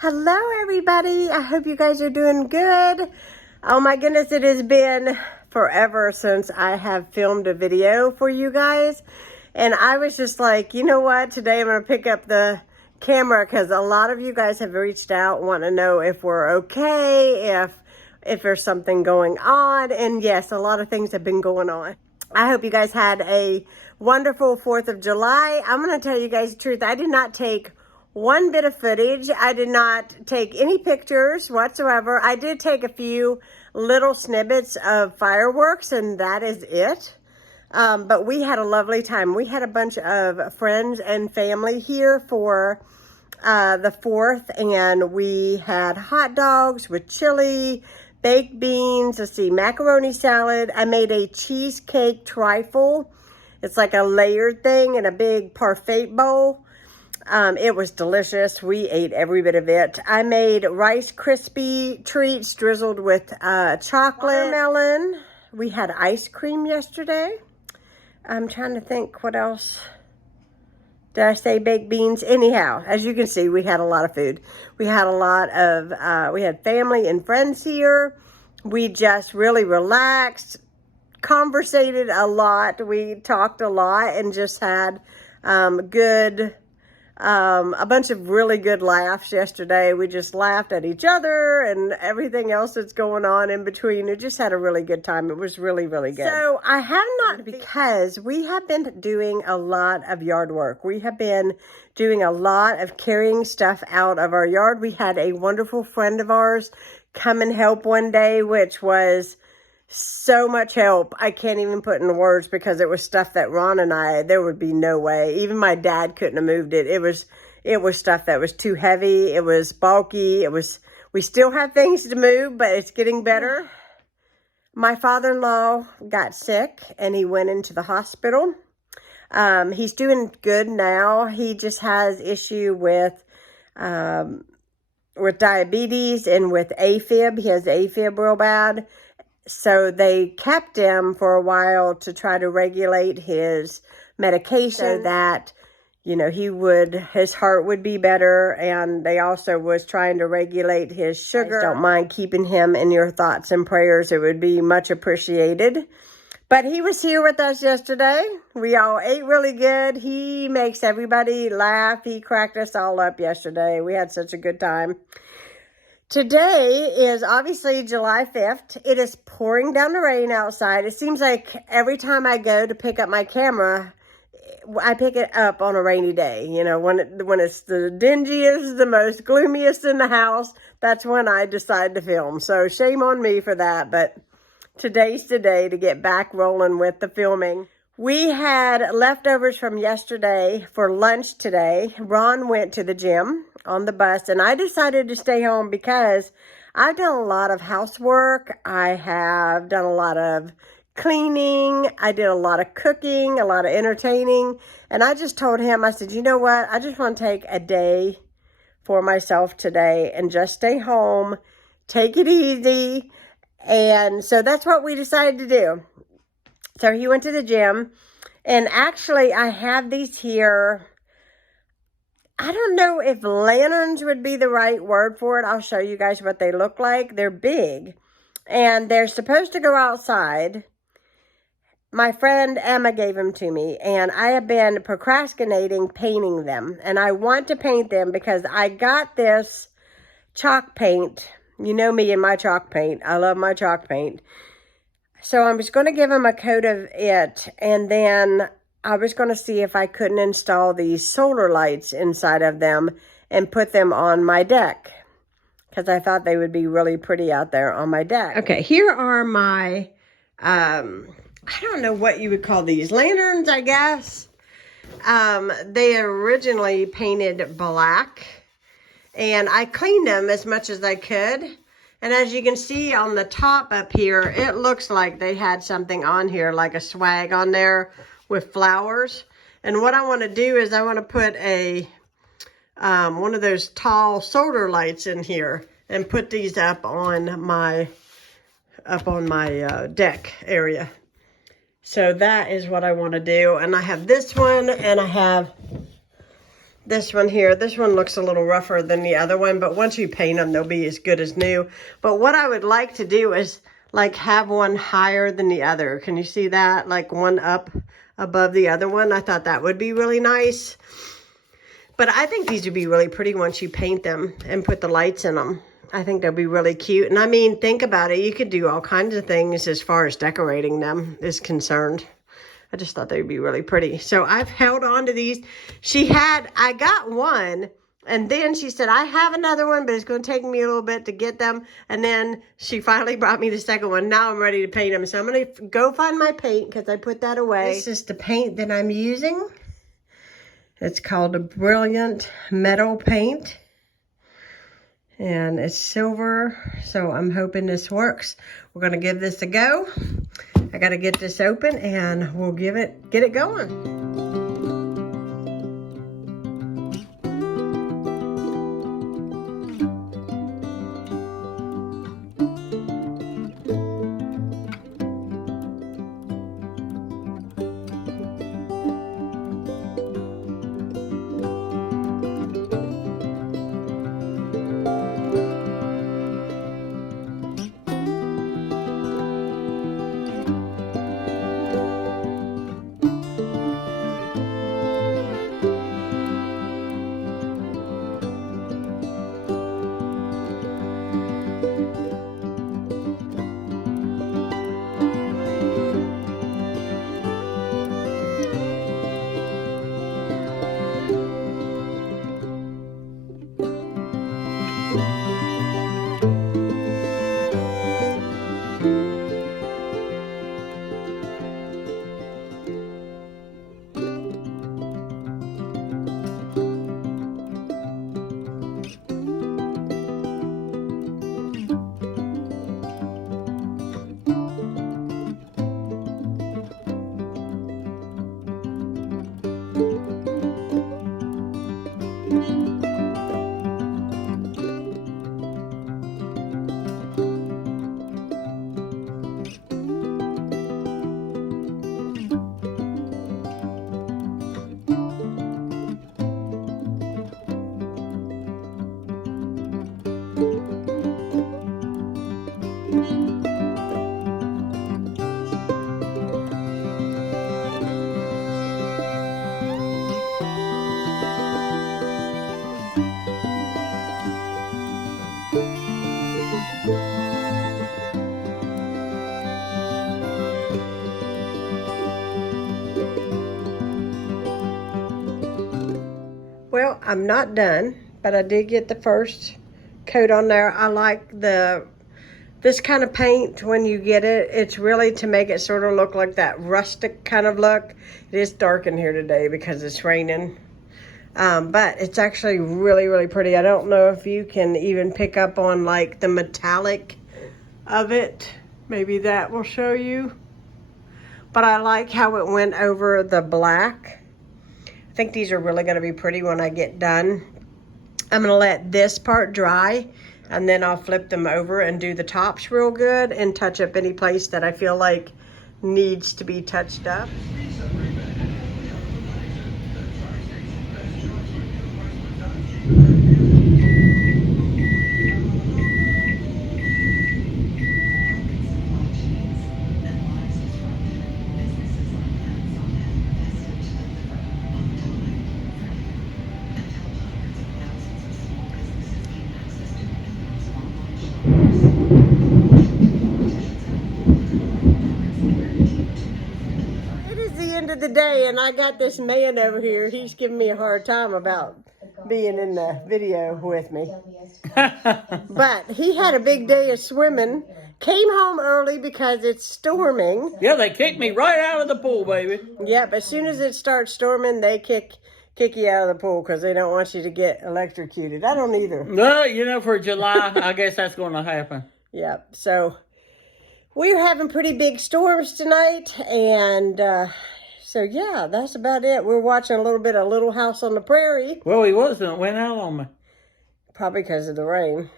Hello everybody, I hope you guys are doing good. Oh my goodness, it has been forever since I have filmed a video for you guys. And I was just like, you know what, today I'm going to pick up the camera because a lot of you guys have reached out, want to know if we're okay, if there's something going on. And yes, a lot of things have been going on. I hope you guys had a wonderful 4th of July. I'm going to tell you guys the truth, I did not take one bit of footage. I did not take any pictures whatsoever. I did take a few little snippets of fireworks, and that is it. But we had a lovely time. We had a bunch of friends and family here for the 4th, and we had hot dogs with chili, baked beans, let's see, macaroni salad. I made a cheesecake trifle. It's like a layered thing in a big parfait bowl. It was delicious. We ate every bit of it. I made Rice Krispie treats drizzled with chocolate. Watermelon. We had ice cream yesterday. I'm trying to think what else. Did I say baked beans? Anyhow, as you can see, we had a lot of food. We had a lot of, we had family and friends here. We just really relaxed, conversated a lot. We talked a lot and just had a bunch of really good laughs yesterday. We just laughed at each other and everything else that's going on in between. We just had a really good time. It was really, really good. So I have not, because we have been doing a lot of yard work. We have been doing a lot of carrying stuff out of our yard. We had a wonderful friend of ours come and help one day, which was so much help. I can't even put in words because it was stuff that Ron and I, there would be no way. Even my dad couldn't have moved it. It was stuff that was too heavy. It was bulky. We still have things to move, but it's getting better. My father-in-law got sick and he went into the hospital. He's doing good now. He just has issue with diabetes and with AFib. He has AFib real bad. So they kept him for a while to try to regulate his medication so that, you know, his heart would be better. And they also was trying to regulate his sugar. Don't mind keeping him in your thoughts and prayers. It would be much appreciated. But he was here with us yesterday. We all ate really good. He makes everybody laugh. He cracked us all up yesterday. We had such a good time. Today is obviously July 5th. It is pouring down the rain outside. It seems like every time I go to pick up my camera, I pick it up on a rainy day. You know, when it's the dingiest, the most gloomiest in the house, that's when I decide to film. So shame on me for that, but today's the day to get back rolling with the filming. We had leftovers from yesterday for lunch today. Ron went to the gym on the bus, and I decided to stay home because I've done a lot of housework. I have done a lot of cleaning. I did a lot of cooking, a lot of entertaining. And I just told him, I said, you know what? I just want to take a day for myself today and just stay home, take it easy. And so that's what we decided to do. So he went to the gym, and actually I have these here. I don't know if lanterns would be the right word for it. I'll show you guys what they look like. They're big, and they're supposed to go outside. My friend Emma gave them to me, and I have been procrastinating painting them, and I want to paint them because I got this chalk paint. You know me and my chalk paint. I love my chalk paint. So I was going to give them a coat of it, and then I was going to see if I couldn't install these solar lights inside of them and put them on my deck, because I thought they would be really pretty out there on my deck. Okay, here are my, I don't know what you would call these, lanterns, I guess. They originally painted black, and I cleaned them as much as I could. And as you can see on the top up here, it looks like they had something on here, like a swag on there with flowers. And what I want to do is I want to put a one of those tall solar lights in here and put these up on my deck area. So that is what I want to do. And I have this one, and I have this one here. This one looks a little rougher than the other one, but once you paint them, they'll be as good as new. But what I would like to do is like have one higher than the other. Can you see that? Like one up above the other one. I thought that would be really nice. But I think these would be really pretty once you paint them and put the lights in them. I think they'll be really cute. And I mean, think about it. You could do all kinds of things as far as decorating them is concerned. I just thought they'd be really pretty. So I've held on to these. I got one, and then she said, I have another one, but it's going to take me a little bit to get them. And then she finally brought me the second one. Now I'm ready to paint them. So I'm going to go find my paint because I put that away. This is the paint that I'm using. It's called a Brilliant Metal Paint. And it's silver, so I'm hoping this works. We're going to give this a go. I got to get this open and we'll get it going. Well, I'm not done, but I did get the first coat on there. I like this kind of paint when you get it. It's really to make it sort of look like that rustic kind of look. It is dark in here today because it's raining. But it's actually really, really pretty. I don't know if you can even pick up on like the metallic of it. Maybe that will show you. But I like how it went over the black. I think these are really going to be pretty when I get done. I'm going to let this part dry and then I'll flip them over and do the tops real good and touch up any place that I feel like needs to be touched up. End of the day, and I got this man over here. He's giving me a hard time about being in the video with me. But he had a big day of swimming. Came home early because it's storming. Yeah, they kicked me right out of the pool, baby. Yeah, but as soon as it starts storming, they kick you out of the pool because they don't want you to get electrocuted. I don't either. No, you know, for July, I guess that's going to happen. Yep. So we're having pretty big storms tonight, and so yeah, that's about it. We're watching a little bit of Little House on the Prairie. Well, he wasn't. It went out on me. Probably because of the rain.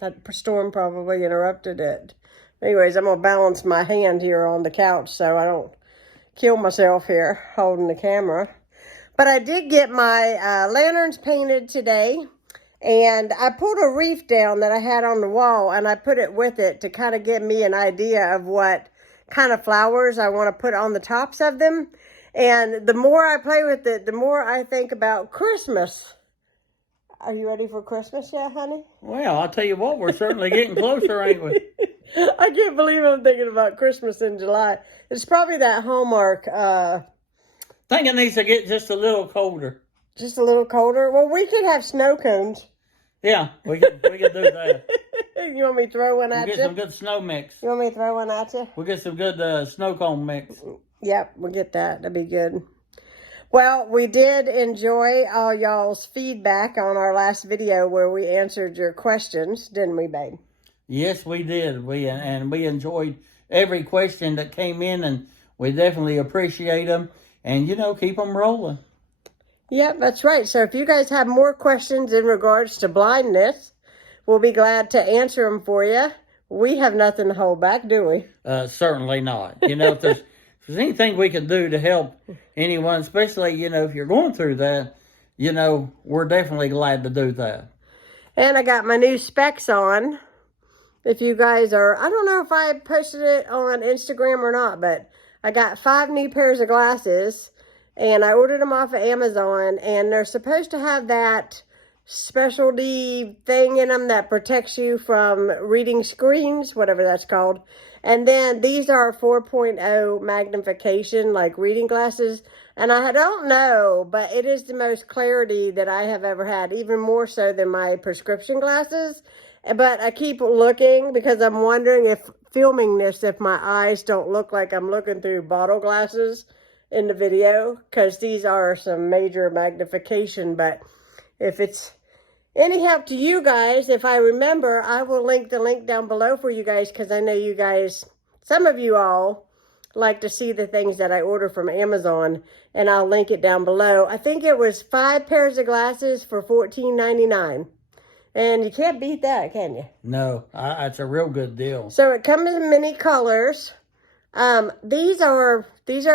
That storm probably interrupted it. Anyways, I'm going to balance my hand here on the couch so I don't kill myself here holding the camera. But I did get my lanterns painted today. And I pulled a wreath down that I had on the wall, and I put it with it to kind of give me an idea of what kind of flowers I want to put on the tops of them. And the more I play with it, the more I think about Christmas. Are you ready for Christmas yet, honey? Well, I'll tell you what, we're certainly getting closer, ain't we? I can't believe I'm thinking about Christmas in July. It's probably that Hallmark. Think it needs to get just a little colder. Just a little colder? Well, we could have snow cones. Yeah, we can do that. You want me to throw one We'll at get you? some good snow mix. You want me to throw one at you? We'll get some good snow cone mix. Yep, we'll get that. That'd be good. Well, we did enjoy all y'all's feedback on our last video where we answered your questions, didn't we, babe? Yes, we did. We enjoyed every question that came in, and we definitely appreciate them. And, keep them rolling. Yep, that's right. So if you guys have more questions in regards to blindness, we'll be glad to answer them for you. We have nothing to hold back, do we? Certainly not. If there's anything we can do to help anyone, especially, if you're going through that, we're definitely glad to do that. And I got my new specs on. If you guys are, I don't know if I posted it on Instagram or not, but I got 5 new pairs of glasses, and I ordered them off of Amazon, and they're supposed to have that specialty thing in them that protects you from reading screens, whatever that's called. And then these are 4.0 magnification, like reading glasses. And I don't know, but it is the most clarity that I have ever had, even more so than my prescription glasses. But I keep looking because I'm wondering if filming this, if my eyes don't look like I'm looking through bottle glasses in the video, because these are some major magnification. But if it's any help to you guys, if I remember, I will link the link down below for you guys, because I know you guys, some of you all, like to see the things that I order from Amazon, and I'll link it down below. I think it was 5 pairs of glasses for $14.99. And you can't beat that, can you? No, it's a real good deal. So it comes in many colors. These are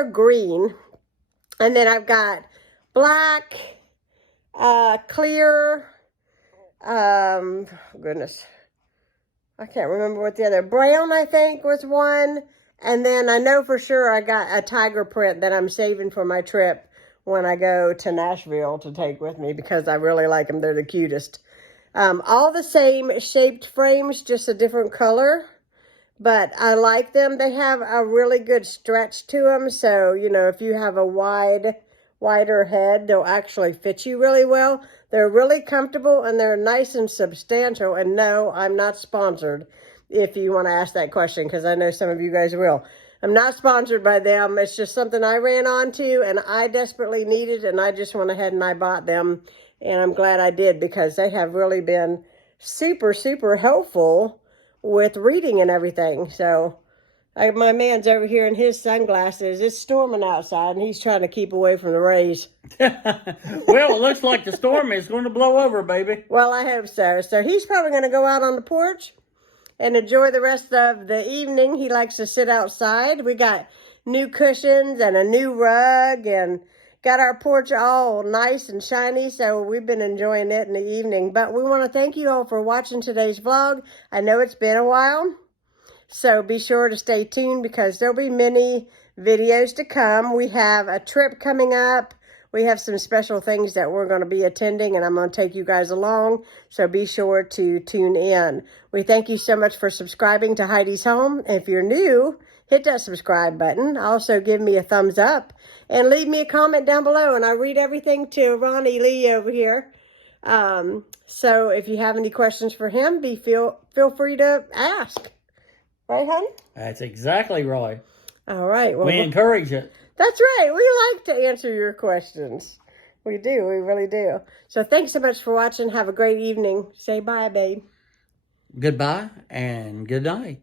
green. And then I've got black, clear, goodness, I can't remember what the other, brown I think was one. And then I know for sure I got a tiger print that I'm saving for my trip when I go to Nashville to take with me, because I really like them. They're the cutest. All the same shaped frames, just a different color, but I like them. They have a really good stretch to them. So, if you have a wider head, they'll actually fit you really well. They're really comfortable, and they're nice and substantial. And no, I'm not sponsored, if you want to ask that question, because I know some of you guys will. I'm not sponsored by them. It's just something I ran onto, and I desperately needed, and I just went ahead and I bought them. And I'm glad I did, because they have really been super, super helpful with reading and everything. So my man's over here in his sunglasses. It's storming outside, and he's trying to keep away from the rays. Well, it looks like the storm is going to blow over, baby. Well, I hope so. So he's probably going to go out on the porch and enjoy the rest of the evening. He likes to sit outside. We got new cushions and a new rug, and got our porch all nice and shiny, so we've been enjoying it in the evening. But we want to thank you all for watching today's vlog. I know it's been a while, so be sure to stay tuned, because there'll be many videos to come. We have a trip coming up. We have some special things that we're going to be attending, and I'm going to take you guys along, so be sure to tune in. We thank you so much for subscribing to Heidi's Home. If you're new, hit that subscribe button. Also, give me a thumbs up and leave me a comment down below. And I read everything to Ronnie Lee over here. So if you have any questions for him, feel free to ask. Right, hon? That's exactly right. All right. Well, we encourage it. That's right. We like to answer your questions. We do. We really do. So thanks so much for watching. Have a great evening. Say bye, babe. Goodbye and good night.